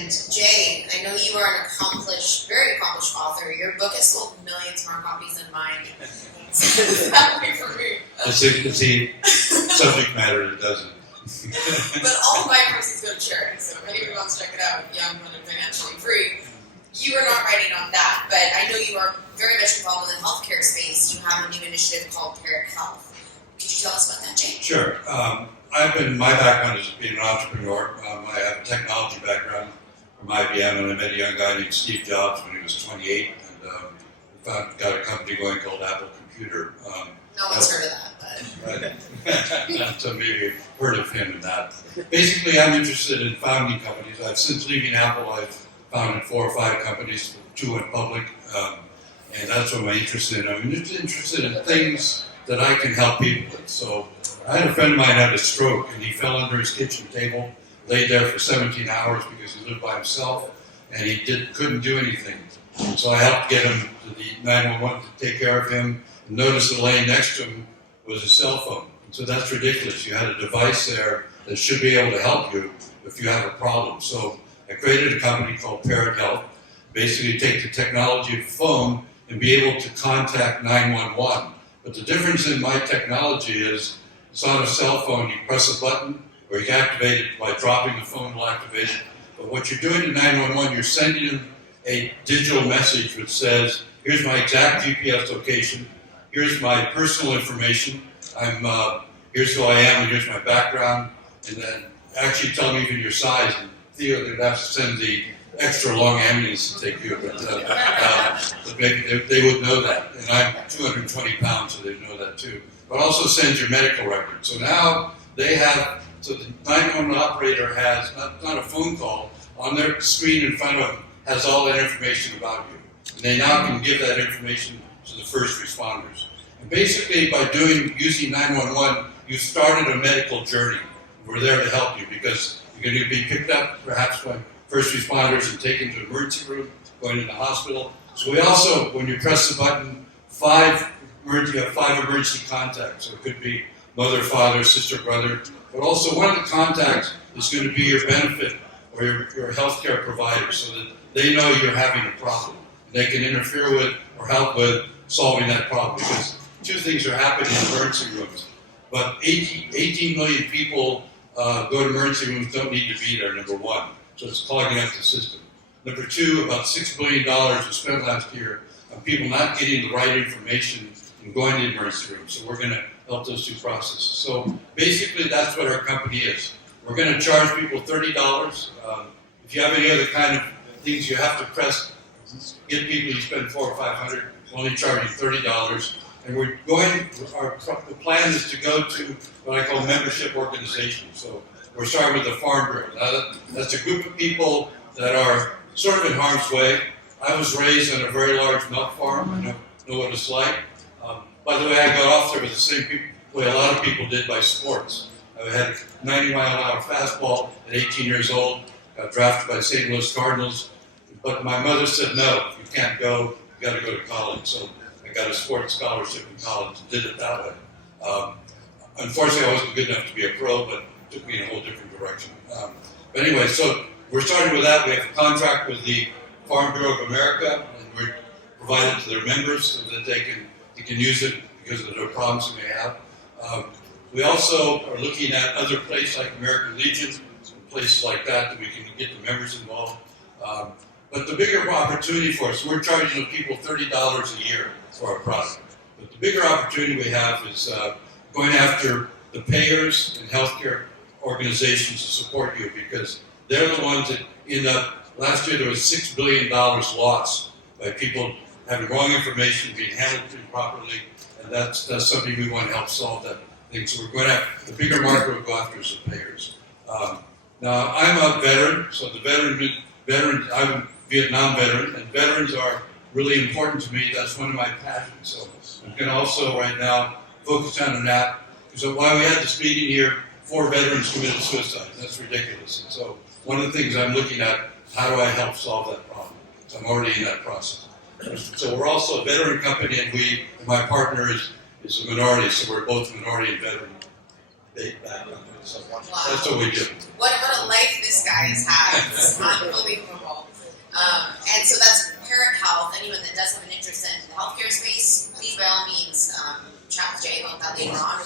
And Jay, I know you are an very accomplished author. Your book has sold millions more copies than mine. That way for me. It's the subject matter that doesn't. But all of my proceeds go to charity, so if anyone wants to check it out, Young, Fun, and Financially Free, you are not writing on that, but I know you are very much involved in the healthcare space. You have a new initiative called Parrot Health. Could you tell us about that, Jay? Sure. My background is being an entrepreneur. I have a technology background from IBM, and I met a young guy named Steve Jobs when he was 28, and got a company going called Apple Computer. No one's heard of that, but... So maybe you've heard of him and that. Basically, I'm interested in founding companies. Since leaving Apple, I've founded 4 or 5 companies, 2 went public, and that's what I'm interested in. I'm interested in things that I can help people with. So I had a friend of mine had a stroke, and he fell under his kitchen table, laid there for 17 hours because he lived by himself, and he couldn't do anything. So I helped get him to the 911 to take care of him. And noticed that laying next to him was a cell phone. And so that's ridiculous. You had a device there that should be able to help you if you have a problem. So I created a company called Parrot Health. Basically, take the technology of the phone and be able to contact 911. But the difference in my technology is it's on a cell phone. You press a button, or you can activate it by dropping the phone will activate it. But what you're doing to 911, you're sending them a digital message which says, here's my exact GPS location, here's my personal information, here's who I am, and here's my background, and then actually tell me even your size. And Theo, they'd have to send the extra long ambulance to take you, but maybe they would know that. And I'm 220 pounds, so they'd know that too. But also send your medical record. So now they have, so the 911 operator has, not a phone call, on their screen in front of them has all that information about you. And they now can give that information to the first responders. And basically by using 911, you started a medical journey. We're there to help you because you're going to be picked up perhaps by first responders and taken to an emergency room, going to the hospital. So we also, when you press the button, you have 5 emergency contacts. So it could be mother, father, sister, brother. But also one of the contacts is going to be your benefit or your healthcare provider so that they know you're having a problem. They can interfere with or help with solving that problem because 2 things are happening in emergency rooms. But 18 million people go to emergency rooms, don't need to be there, number 1. So it's clogging up the system. Number 2, about $6 billion was spent last year on people not getting the right information and going to the emergency room. So we're going to help those 2 processes. So basically that's what our company is. We're going to charge people $30. If you have any other kind of things you have to get people, you spend $400 or $500, only charging $30. And the plan is to go to what I call membership organizations. So we're starting with the Farm Bureau. Now that's a group of people that are sort of in harm's way. I was raised on a very large milk farm. I know what it's like. By the way, I got off there with the same way a lot of people did by sports. I had a 90-mile-an-hour fastball at 18 years old, got drafted by the St. Louis Cardinals. But my mother said, no, you can't go, you got to go to college. So I got a sports scholarship in college and did it that way. Unfortunately, I wasn't good enough to be a pro, but it took me in a whole different direction. But anyway, so we're starting with that. We have a contract with the Farm Bureau of America, and we're providing to their members so that they can use it because of their problems they may have. We also are looking at other places like American Legion, places like that we can get the members involved. But the bigger opportunity for us, we're charging people $30 a year for our product. But the bigger opportunity we have is going after the payers and healthcare organizations to support you because they're the ones that end up, last year there was $6 billion lost by people having wrong information, being handled improperly, and that's something we want to help solve that thing. So we're going to have, the bigger market will go after is the payers. Now, I'm a veteran, so I'm a Vietnam veteran, and veterans are really important to me. That's one of my passions. So I'm going to also right now focus on that. So while we had this meeting here, 4 veterans committed suicide. That's ridiculous. And so one of the things I'm looking at, how do I help solve that problem? So I'm already in that process. So we're also a veteran company, and my partner is a minority, so we're both minority and veteran. big bad companies. So Wow. That's what we do. What a life this guy has had. It's unbelievable. And so that's Parrot Health. Anyone that does have an interest in the healthcare space, please by all means chat with Jay about that later on.